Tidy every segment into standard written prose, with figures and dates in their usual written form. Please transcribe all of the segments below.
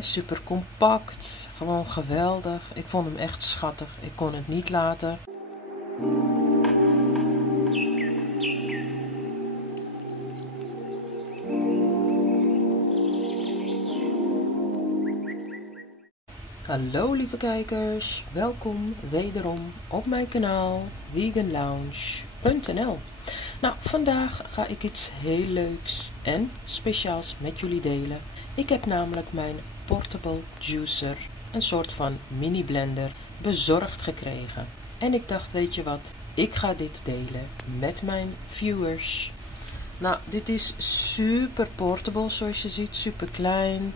Super compact, gewoon geweldig. Ik vond hem echt schattig, ik kon het niet laten. Hallo lieve kijkers, welkom wederom op mijn kanaal veganlounge.nl. Nou, vandaag ga ik iets heel leuks en speciaals met jullie delen. Ik heb namelijk mijn portable juicer, een soort van mini blender, bezorgd gekregen. En ik dacht, weet je wat, ik ga dit delen met mijn viewers. Nou, dit is super portable zoals je ziet, super klein.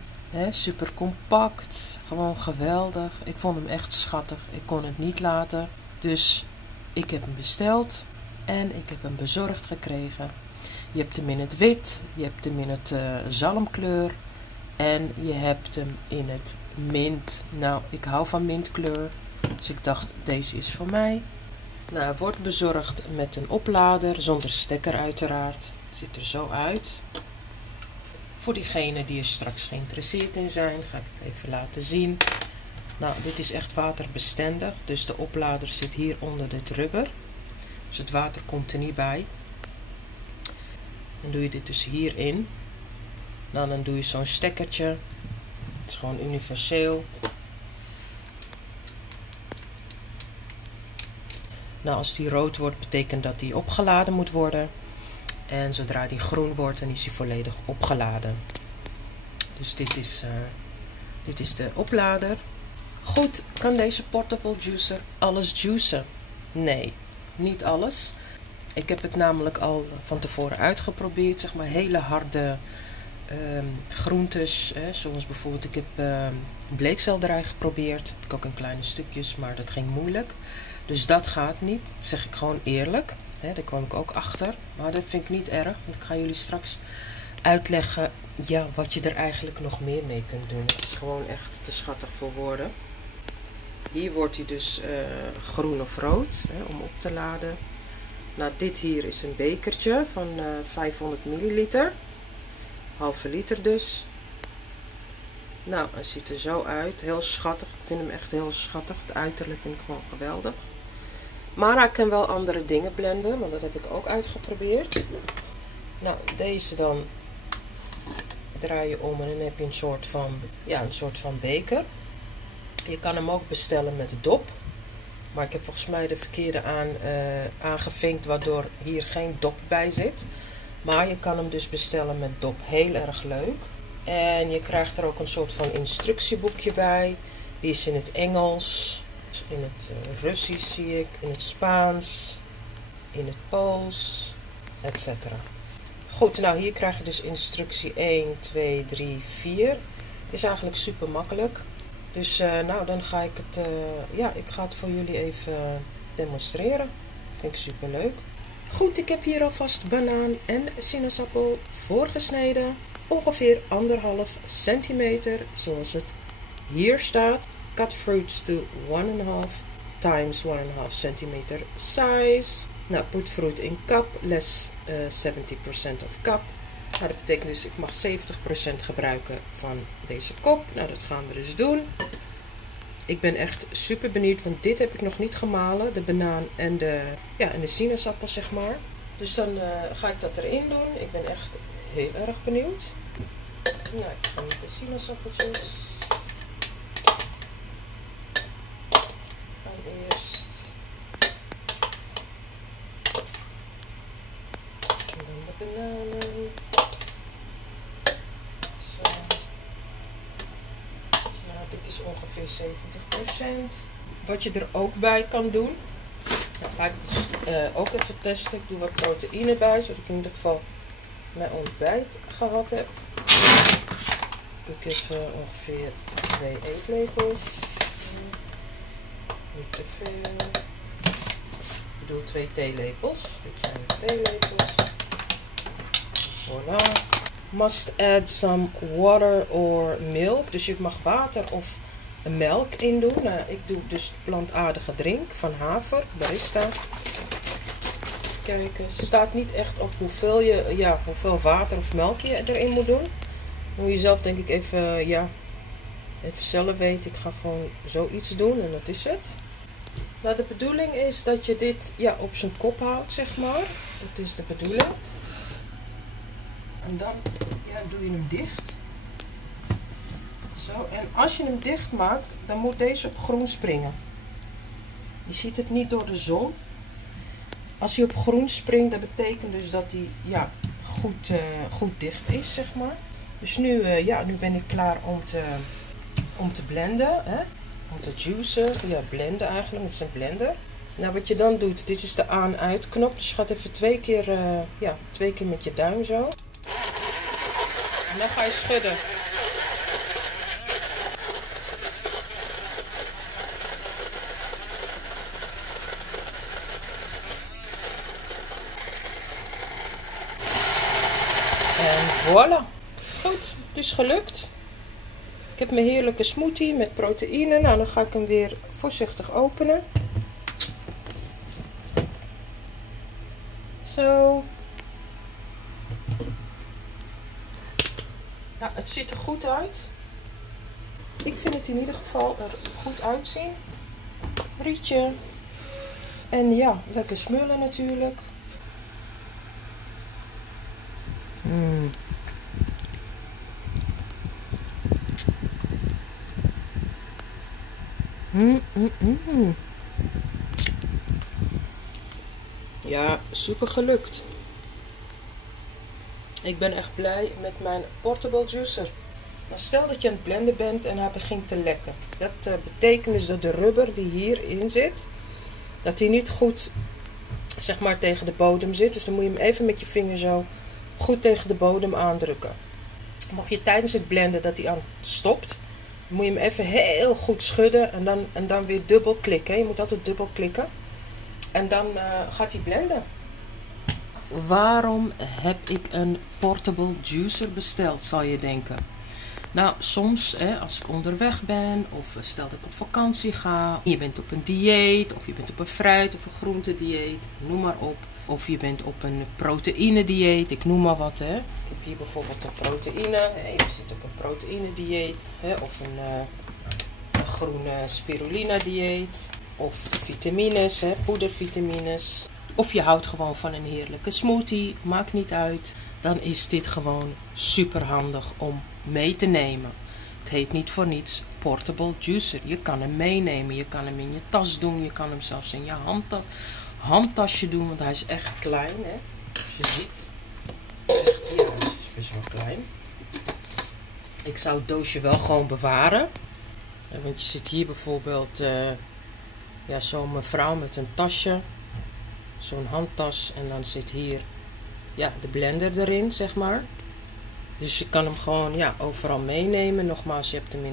Super compact, gewoon geweldig. Ik vond hem echt schattig, ik kon het niet laten. Dus ik heb hem besteld en ik heb hem bezorgd gekregen. Je hebt hem in het wit, je hebt hem in het zalmkleur en je hebt hem in het mint. Nou, ik hou van mintkleur, dus ik dacht deze is voor mij. Nou, hij wordt bezorgd met een oplader, zonder stekker uiteraard. Het ziet er zo uit. Voor diegenen die er straks geïnteresseerd in zijn, ga ik het even laten zien. Nou, dit is echt waterbestendig, dus de oplader zit hier onder dit rubber. Dus het water komt er niet bij. Dan doe je dit dus hierin. Nou, dan doe je zo'n stekkertje. Het is gewoon universeel. Nou, als die rood wordt, betekent dat die opgeladen moet worden. En zodra die groen wordt, dan is hij volledig opgeladen. Dus dit is de oplader. Goed, kan deze portable juicer alles juicen? Nee, niet alles. Ik heb het namelijk al van tevoren uitgeprobeerd. Zeg maar hele harde groentes. Zoals bijvoorbeeld, ik heb bleekselderij geprobeerd. Heb ik ook in kleine stukjes, maar dat ging moeilijk. Dus dat gaat niet. Dat zeg ik gewoon eerlijk. Daar kwam ik ook achter, maar dat vind ik niet erg, want ik ga jullie straks uitleggen wat je er eigenlijk nog meer mee kunt doen. Het is gewoon echt te schattig voor woorden. Hier wordt hij dus groen of rood om op te laden. Nou, dit hier is een bekertje van 500 milliliter, halve liter dus. Nou, hij ziet er zo uit, heel schattig. Ik vind hem echt heel schattig, het uiterlijk vind ik gewoon geweldig. Maar hij kan wel andere dingen blenden, want dat heb ik ook uitgeprobeerd. Nou, deze dan draai je om en dan heb je een soort van beker. Je kan hem ook bestellen met dop. Maar ik heb volgens mij de verkeerde aangevinkt, waardoor hier geen dop bij zit. Maar je kan hem dus bestellen met dop. Heel erg leuk. En je krijgt er ook een soort van instructieboekje bij. Die is in het Engels. In het Russisch zie ik, in het Spaans, in het Pools, etc. Goed, nou hier krijg je dus instructie 1, 2, 3, 4. Het is eigenlijk super makkelijk. Dus nou dan ga ik het, ik ga het voor jullie even demonstreren. Vind ik super leuk. Goed, ik heb hier alvast banaan en sinaasappel voorgesneden. Ongeveer 1,5 centimeter, zoals het hier staat. Cut fruits to 1,5 times 1,5 centimeter size. Nou, put fruit in cup, less 70% of cup. Nou, dat betekent dus, ik mag 70% gebruiken van deze kop. Nou, dat gaan we dus doen. Ik ben echt super benieuwd, want dit heb ik nog niet gemalen. De banaan en de sinaasappel, zeg maar. Dus dan ga ik dat erin doen. Ik ben echt heel erg benieuwd. Nou, ik ga met de sinaasappeltjes. Eerst en dan de bananen. Zo. Nou, dit is ongeveer 70%. Wat je er ook bij kan doen, dan ga ik dus ook even testen. Ik doe wat proteïne bij, zodat ik in ieder geval mijn ontbijt gehad heb. Doe ik even ongeveer 2 eetlepels. Niet te veel. Ik bedoel 2 theelepels. Dit zijn de theelepels. Voilà. Must add some water or milk. Dus je mag water of melk in doen. Nou, ik doe dus plantaardige drink van haver, barista. Kijken, staat niet echt op hoeveel water of melk je erin moet doen. Dan moet je zelf denk ik even Even zelf weten, ik ga gewoon zoiets doen en dat is het. Nou, de bedoeling is dat je dit op zijn kop houdt, zeg maar. Dat is de bedoeling. En dan doe je hem dicht. Zo, en als je hem dicht maakt, dan moet deze op groen springen. Je ziet het niet door de zon. Als hij op groen springt, dat betekent dus dat hij goed dicht is, zeg maar. Dus nu ben ik klaar om te blenden, hè? Om te juicen. Ja, blenden eigenlijk met zijn blender. Nou, wat je dan doet, dit is de aan-uit knop. Dus je gaat even twee keer met je duim zo. En dan ga je schudden. En voilà. Goed, het is gelukt. Ik heb mijn heerlijke smoothie met proteïne. Nou, dan ga ik hem weer voorzichtig openen. Zo. Ja, het ziet er goed uit. Ik vind het in ieder geval er goed uitzien. Rietje. En ja, lekker smullen natuurlijk. Ja, super gelukt. Ik ben echt blij met mijn portable juicer. Maar stel dat je aan het blenden bent en hij begint te lekken. Dat betekent dus dat de rubber die hierin zit, dat die niet goed, zeg maar, tegen de bodem zit. Dus dan moet je hem even met je vinger zo goed tegen de bodem aandrukken. Mocht je tijdens het blenden dat hij aan stopt, dan moet je hem even heel goed schudden en dan weer dubbel klikken. Je moet altijd dubbel klikken. En dan gaat hij blenden. Waarom heb ik een portable juicer besteld, zal je denken? Nou, soms als ik onderweg ben of stel dat ik op vakantie ga. Je bent op een dieet of je bent op een fruit- of een groentedieet, noem maar op. Of je bent op een proteïnedieet, ik noem maar wat. Hè. Ik heb hier bijvoorbeeld een proteïne. Je zit op een proteïnedieet. Of een groene spirulina dieet. Of vitamines, poedervitamines. Of je houdt gewoon van een heerlijke smoothie, maakt niet uit. Dan is dit gewoon super handig om mee te nemen. Het heet niet voor niets portable juicer. Je kan hem meenemen, je kan hem in je tas doen, je kan hem zelfs in je handtasje doen, want hij is echt klein. Hè? Je ziet, echt, ja, hij is best wel klein. Ik zou het doosje wel gewoon bewaren. Want je ziet hier bijvoorbeeld zo'n mevrouw met een tasje. Zo'n handtas en dan zit hier de blender erin, zeg maar. Dus je kan hem gewoon overal meenemen. Nogmaals, je hebt hem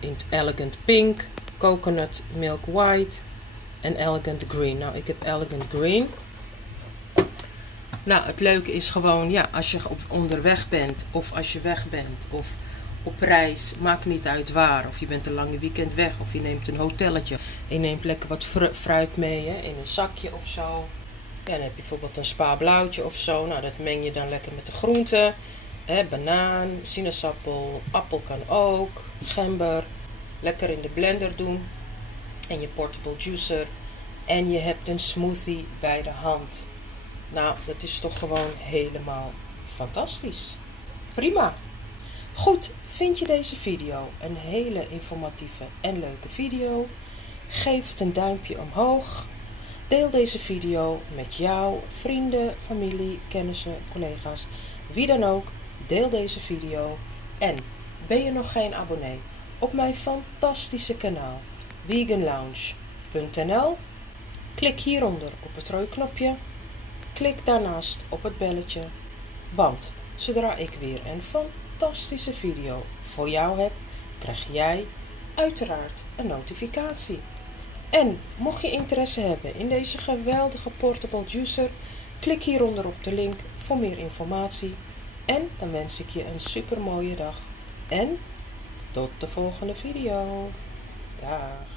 in het Elegant Pink, Coconut Milk White en Elegant Green. Nou, ik heb Elegant Green. Nou, het leuke is gewoon, als je onderweg bent of als je weg bent of op reis, maakt niet uit waar. Of je bent een lange weekend weg of je neemt een hotelletje. En je neemt lekker wat fruit mee in een zakje of zo. Ja, dan heb je bijvoorbeeld een spa blauwtje of zo. Nou, dat meng je dan lekker met de groenten. Banaan, sinaasappel, appel kan ook, gember. Lekker in de blender doen. En je portable juicer. En je hebt een smoothie bij de hand. Nou, dat is toch gewoon helemaal fantastisch. Prima. Goed, vind je deze video een hele informatieve en leuke video? Geef het een duimpje omhoog. Deel deze video met jouw vrienden, familie, kennissen, collega's. Wie dan ook, deel deze video. En ben je nog geen abonnee op mijn fantastische kanaal veganlounge.nl? Klik hieronder op het rode knopje. Klik daarnaast op het belletje. Want zodra ik weer een fantastische video voor jou heb, krijg jij uiteraard een notificatie. En mocht je interesse hebben in deze geweldige portable juicer, klik hieronder op de link voor meer informatie. En dan wens ik je een super mooie dag. En tot de volgende video. Dag.